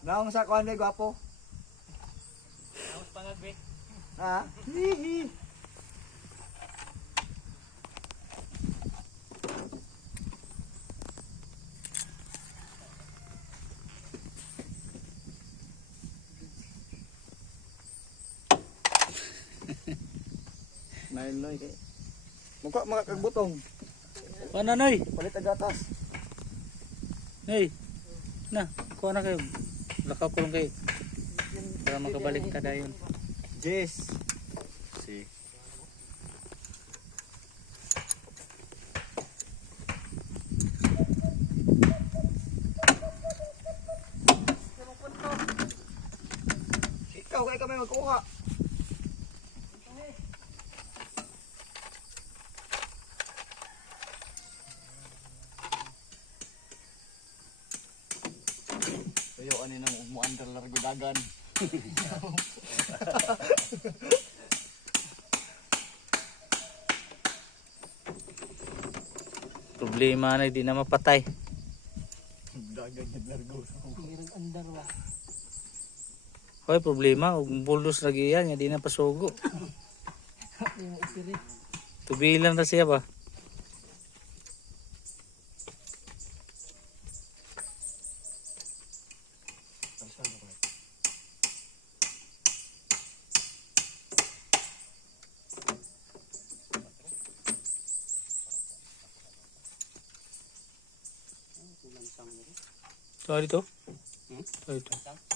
Naong sa kuan be gwapo. Naos pangagbe. Ha? Hihi. Nail noy kay. Muka mga kagbutong. Ano noy? Palit ang gatas. Noy. Na, kuha na kayo. Lakaw kulong kayo. Para makabalik ka dayon. Jess. Si. Ikaw kay kami magkuha. Ayo ani nang umuandar largo dagan. Problema na di na mapatay. Dagan yung largo. Hirang andar ba? Hoy, problema ug buldos lagi yan, di na pasugo. Yung isiri. Tubilan na siya ba? Sorry to. Sorry to.